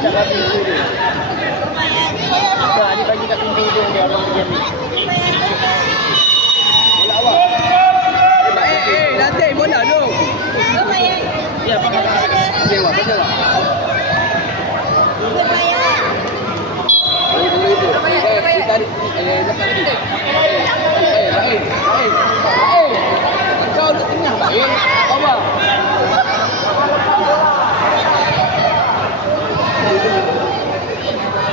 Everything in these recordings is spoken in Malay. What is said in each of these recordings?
tak bagi pintu dia. Dia bagi kat pintu dia abang pergi ambil. Bola awak. Nanti bola lu. Ya, pakai. Sewa, sewa. Tarik. Kau duduk tengah, baik. Bawah.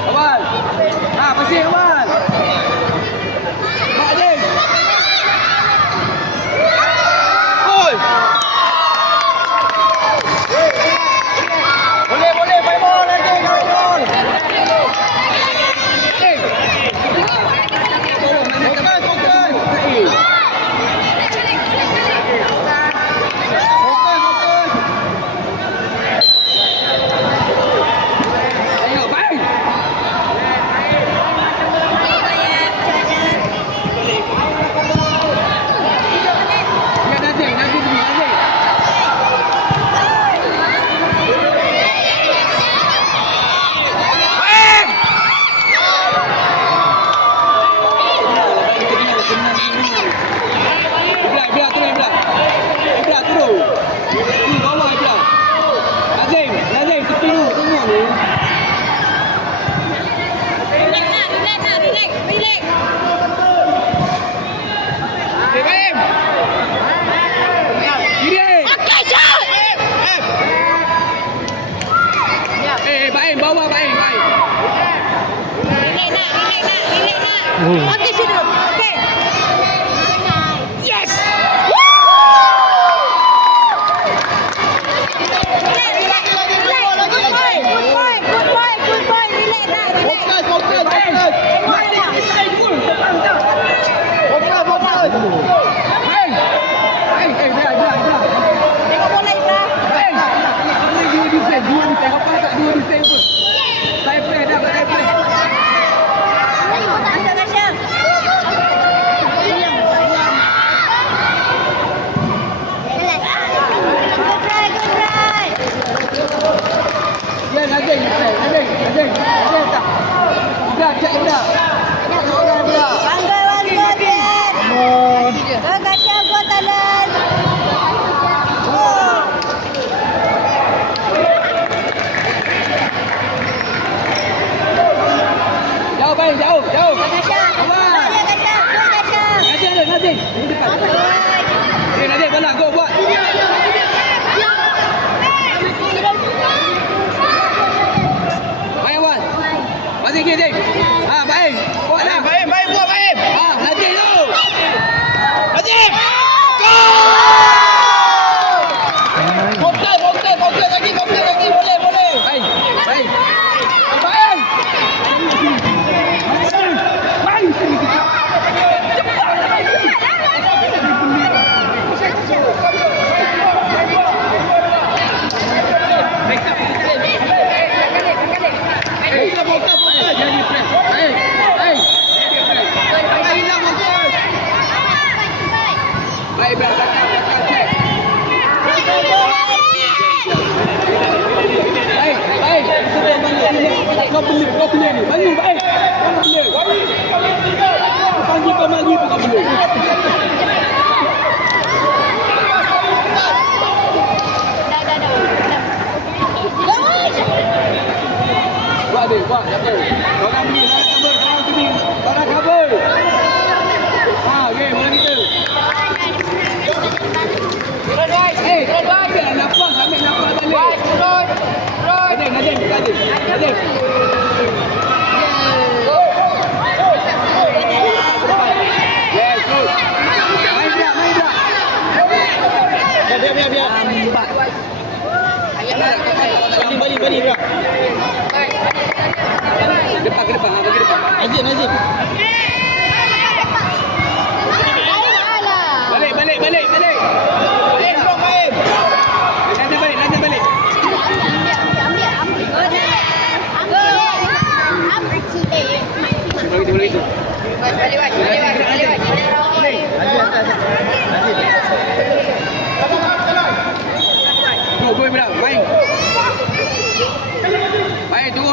Awal. Pasir awal. Mak Adin. Gol. Boleh, main bola nanti kalau gol. Okey, sudah. Okey. Yes. Nadia bola go buat. Main Wan. Masih gini. Baik. Buat lah. Baik buat baik. Nadia tu. Najib. Koktel lagi boleh. Baik. Baik. Kau beli ni. Bangun baik. Kau beli. Panggil kau lagi kau beli. Buat dia, buat. Siapa? Orang beli, orang cover. Okey, bola kita. Turun. Nafas, ambil nafas balik. Turun. Nadine. Biar. Balik pula. Depan ke depan. Nazim. Balik. Nanti balik. Boleh itu. Go, main. Baik, tu.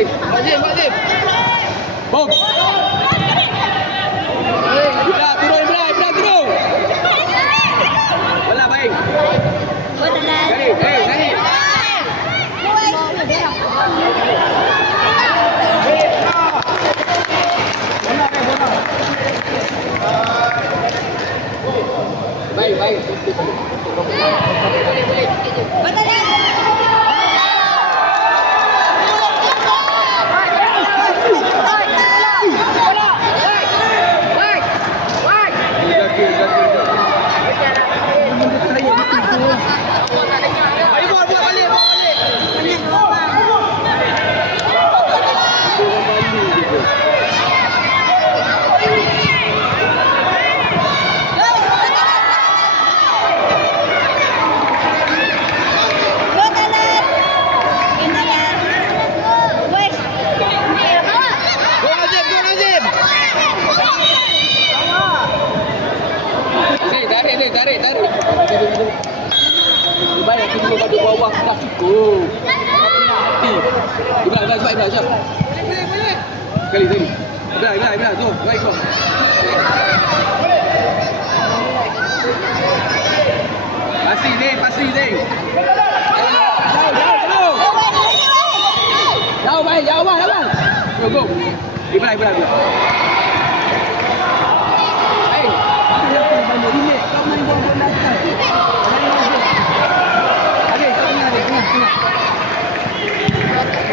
Azim. Azim. Boom. Ibra turun, Ibra turun. Bola baik. Nani, Nani. Baik. Tarik. Baik, aku dulu pada bawah dah cukup. Ibra, siap. Sekali. Ibra, tu, baik kau. Pasti, Ding. Jauh, baik. Go. Ibra. Kau main bola atas. Adik, kau tengah.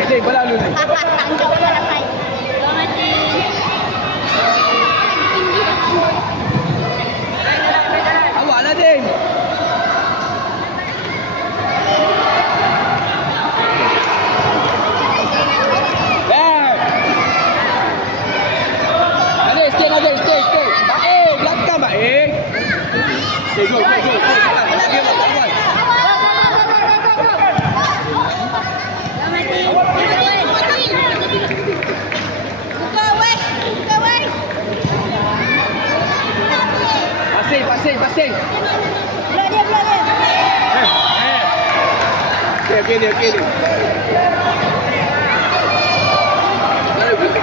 Adik, bola lu ni. Awak lah, Din. Adik, sikit. Belakang, baik. Go. Pasing. Okey ni.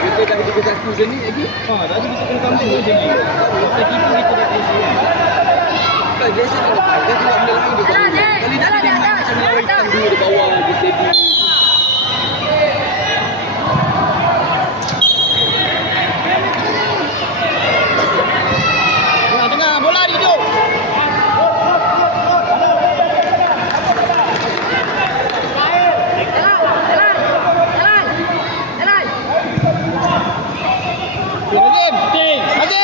Kita dah kita satu je ni lagi. Tadi kita kena kambing je ni. Lagi pun kita dah isi. Dia tak lepas. Dia tidak benda lain dia. Kali tadi dia main macam ni orang dulu di bawah dia tadi. Tengah bola dia duduk. Azim.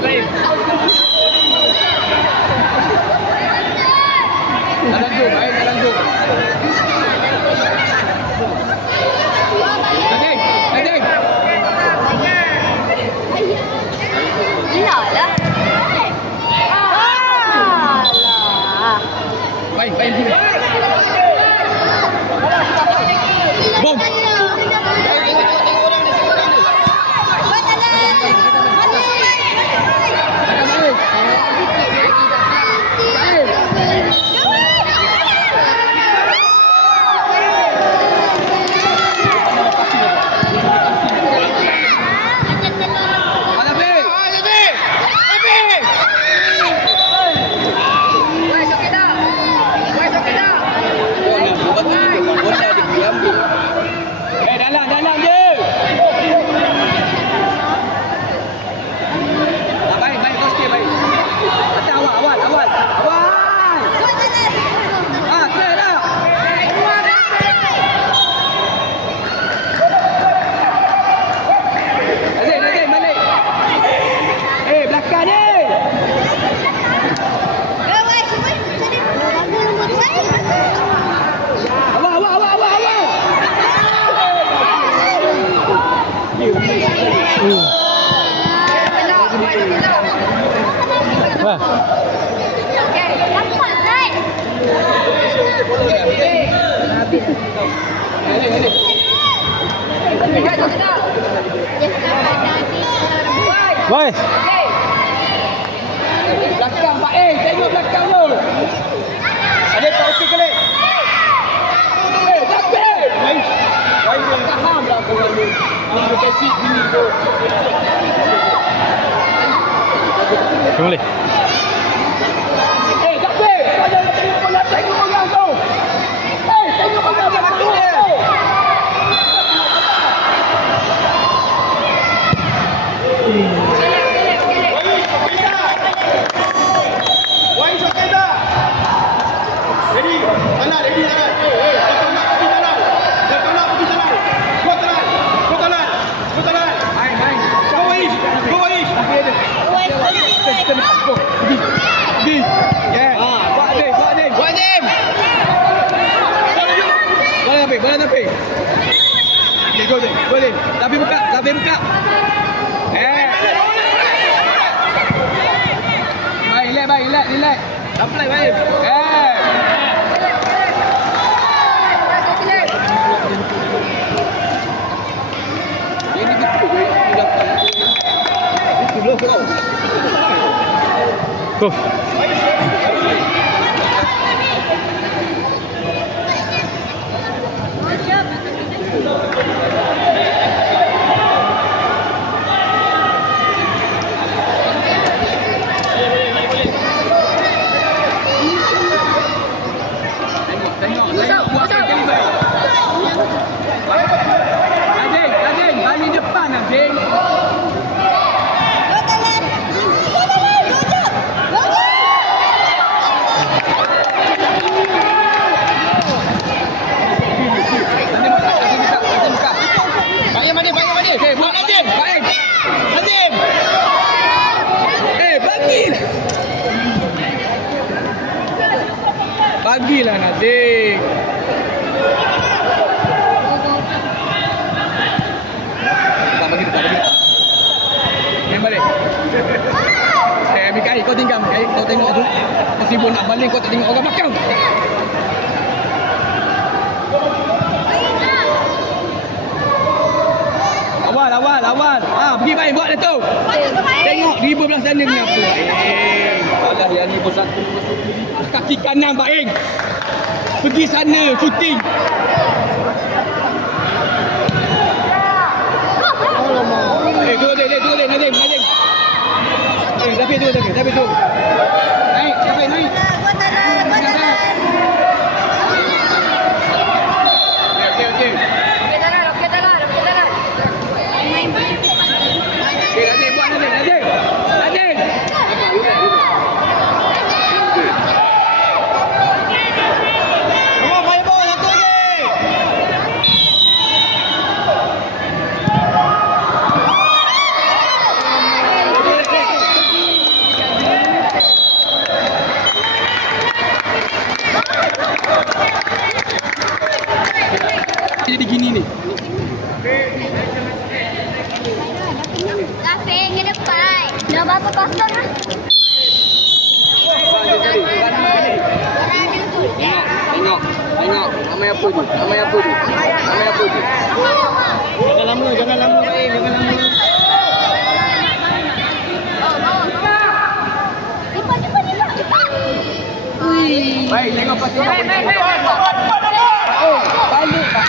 Baik. Wah. Boys. Belakang Pak tengok belakang tu. Ada Taufik kali. Taufik. Baik faham lah kau ni. Aku kasi ini tu. Boleh. Taufik, kau jangan tengok orang tu. Tengok orang tu. Boleh. Tapi buka. Baik, relax. Apply baik. Ini betul Itu belum kau. Tuh. Radin, balik depan Radin. Bayar. Buat Radin. Baik. Radin. Bagilah Radin. Bagi. Yang balik. Mikael, kau tinggal. Mikael, kau tengok tu. Kau sibuk nak balik, kau tak tengok orang belakang. Awal. Pergi main, buat dia tu. Tengok, riba belah sana ni apa. Alah, yang ni bersatu. Kaki kanan, Pak Eng. Pergi sana, shooting. Tunggu, Nadim. Tapi tu. Naik. Okey. Nadim, buat Nadim. Come on, main bola satu lagi. Jadi gini ni. Kafe ke depan. Dah berapa kosong lah. Tengok. Ramai apa tu? Jangan lama. Simpan cepat. Baik, tengok pas tu. Balik Pak.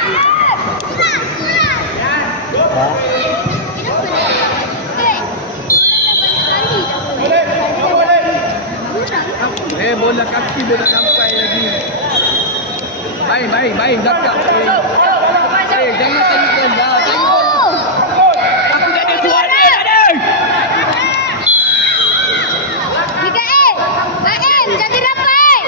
Bola kaki boleh sampai lagi. Baik, zakap. Jangan tengok rendah. Aku tak ada suara ada. Mikael, jaga rapat.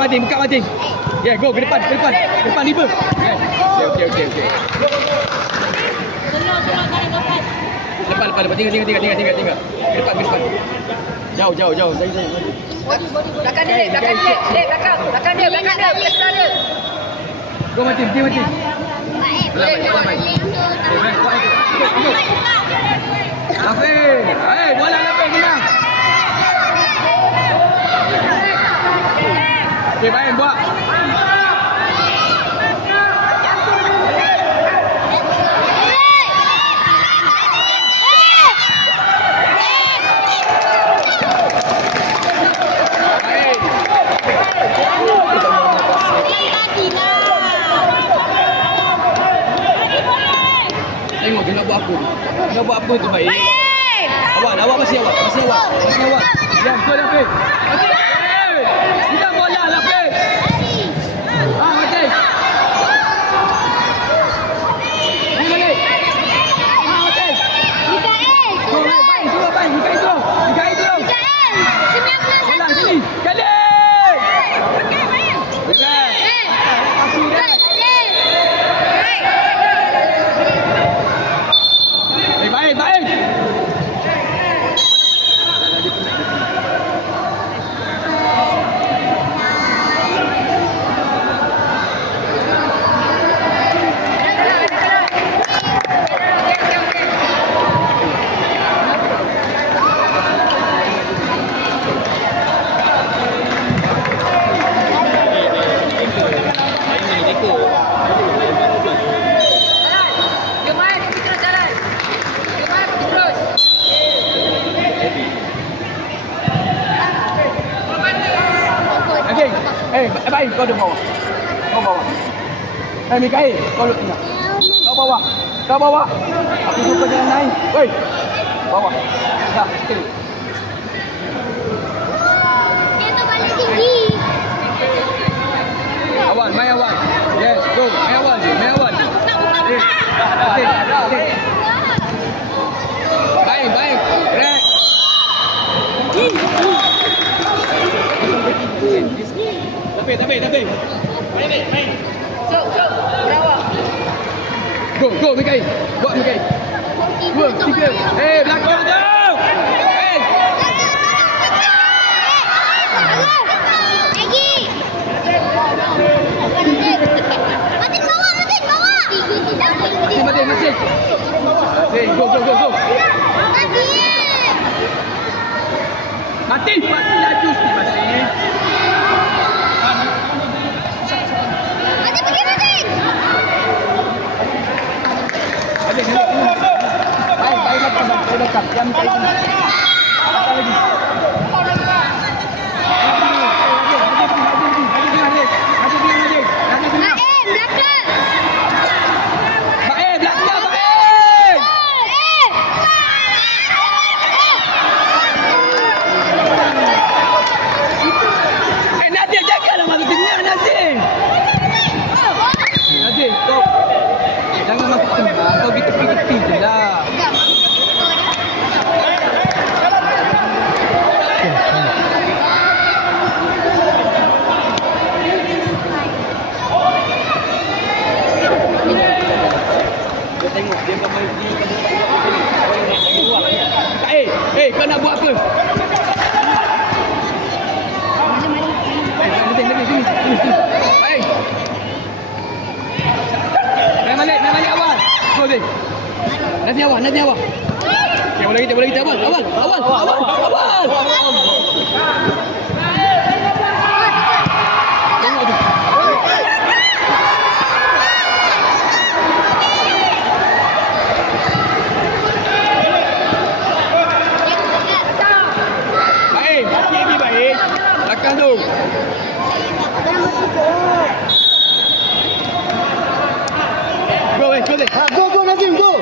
Martin. Ya, go ke depan. Depan Liber. Okey. Depan. Tinggal. Depan. Jauh. Jauh. Belakang dia, belakang dia. Go Martin. Lafin. Bola Lafin menang. Okey, baik buat. Tengok dia nak buat apa. Nak buat apa tu baik. Awak masih awak. Diam, go Lafin. Kita bola Lafin. Macam. Ini balik. Macam. Baik, itu. Bola sini. Kali. Baik. Baik, kau di bawah. Mikael, kau duduk tengah. Kau bawah. Aku suka jangan naik. Woi. Bawah. Dah, stay. Dia tu balik tinggi. Main awal. Yes, go. Main awal je. Okay. Baik. Right. Tapi. Main. Sok, berawak. Go, Mikael. Buat Mikael. 2, 3. Belakang tu. Masih. Go. Mati, pasti laju sikit masih. Baik, dekat. Jangan kali ini. Lagi. Nadia, jagalah masa tengah, Nadia. Nadia, kau jangan masuk tengah. Kau pergi tepi-tepi je lah. Tengok dia main di kau nak buat apa? Sini. Main balik awal. Go deh. Nanti awal. Okay, boleh kita awal. Tengok tu. Baik. Belakang tu. Go deh. Go Nazim, go.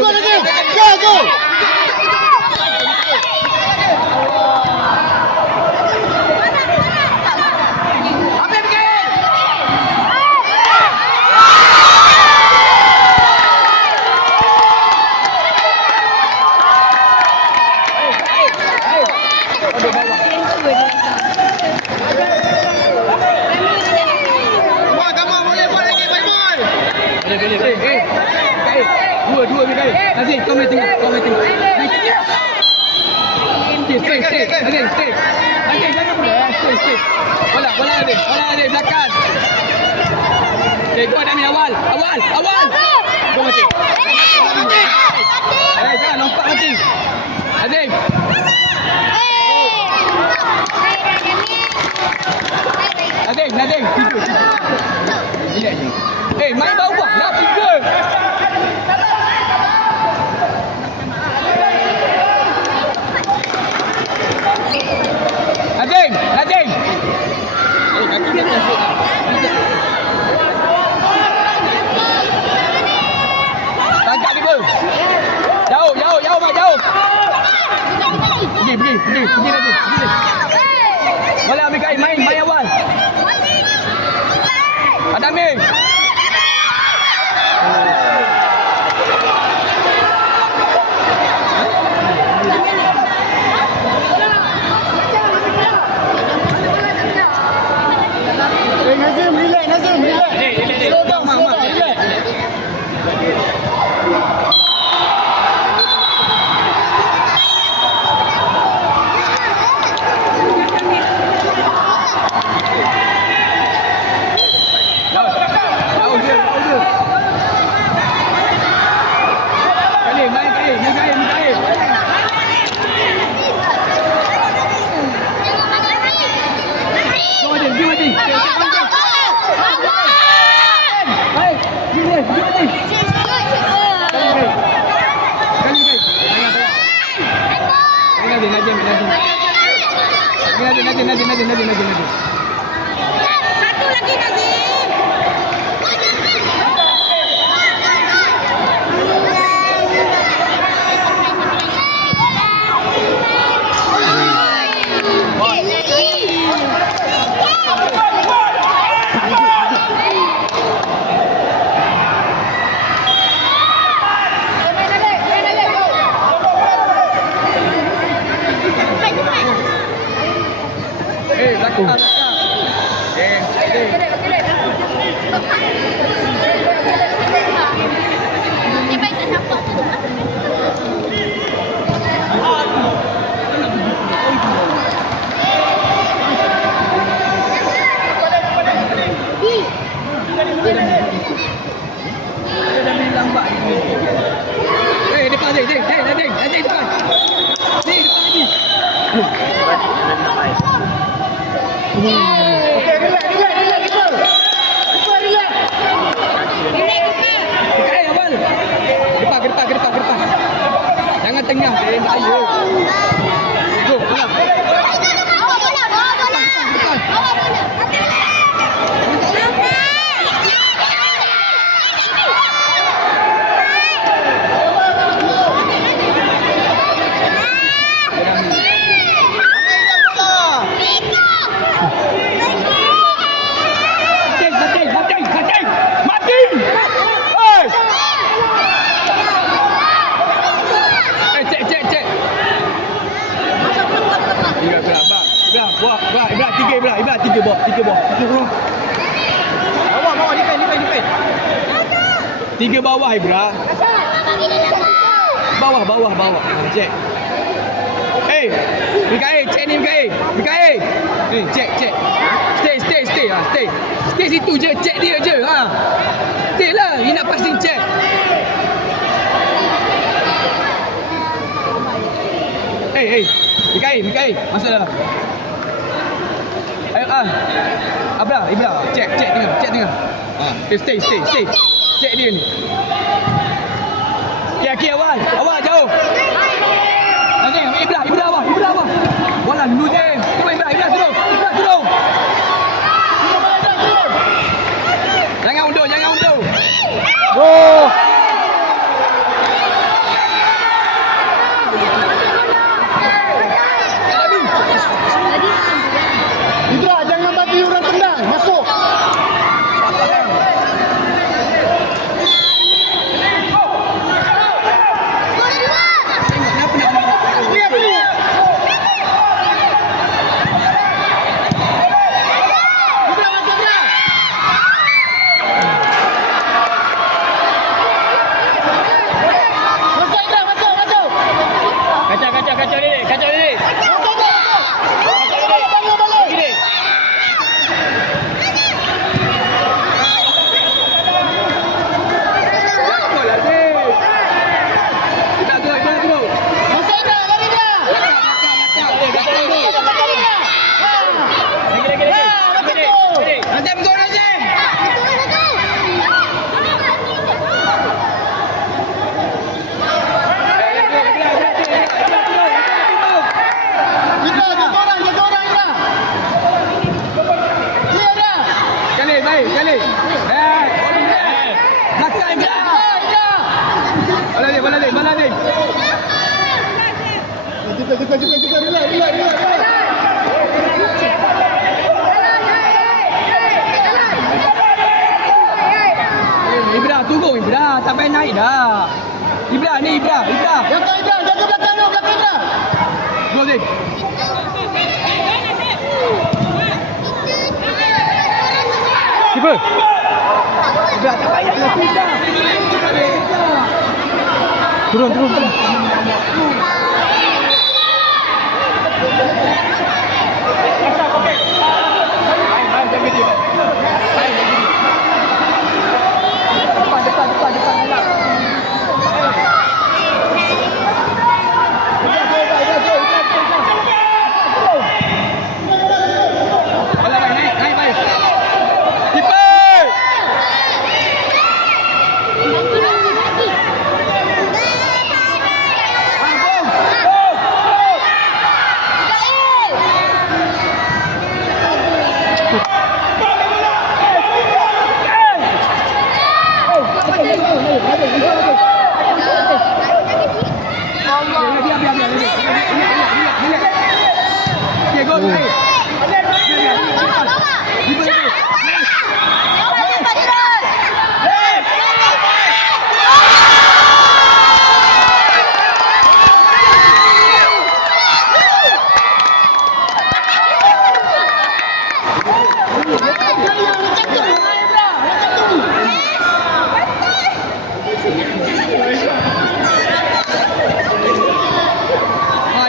Go Nazim. Go. Hey. Dua Mikael. Aziz, kau boleh tengok. Stay. Aziz, stay. Aziz, jangan boleh. Stay. Bola Aziz. Belakang. Okay, go Dami awal. Go mati. Jangan lompat mati. Aziz. Nading. Tidur. Relax je. Main bawah lah 3. Nading. Kaki dia masuk lah. Tangkap dia pun. Jauh, Mak, jauh. Pergi lagi. Bola Mikael, main awal. Adamir. Nazim, relax. Slow down, relax. Jauh je. Mikael. Pergi mati. Nading. Satu lagi Nazim. Belakang. Depan Nading depan. Okey, relax kita. Relax. Mikael awal. Gerpak. Jangan tengah, bahaya. Go, bola. Bawa bola. Tiga bawah. Bawah, defend. 3 bawah, Ibra. Bawah. Check. Mikael, check ni Mikael. Check. Stay situ je, check dia je. Stay lah, ni nak passing check. Mikael, masuk dalam. Ayo Ibra, check tengah. Stay. Check dia ni. Okey, awal jauh. Nanti Ibra awal. Bola dulu je. Cuba Ibra turun. Jangan undur. Oh. Indra, jangan bagi orang tendang. Masuk. Kita relax. Ibra, tunggu Ibra. Tak payah naik dah. Ibra ni, Ibra. Belakang Ibra, jaga belakang lu, belakang Ibra. Go, Zain. Keeper. Ibra, tak payah nak Ibra. Turun. Naik, baik. Keeper. Okay, go.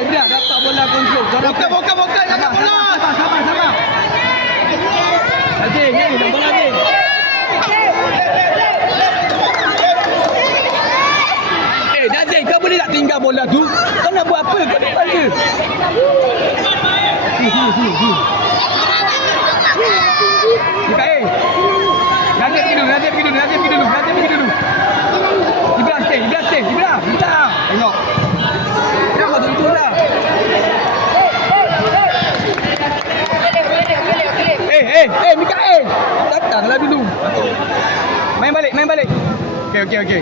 Ibra dapat bola kontrol. Bukan. Dapat bola. Sabar. Azim, ni dah bola Azim. Azim, kau boleh tak tinggal bola tu? Kau nak buat apa kat depan je? Sini. Mikael. Nazim pergi dulu. Ibra stay. Ibra. Tengok. Jangan begitu dah. Mikael. Datanglah dulu. Main balik. Okey.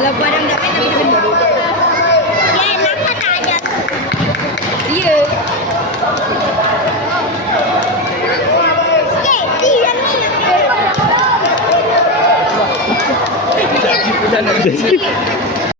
Kalau barang tak main, tapi dia benda. Ya, nampak tak ada. Dia. Sikit, dia ni. Jadi pula nak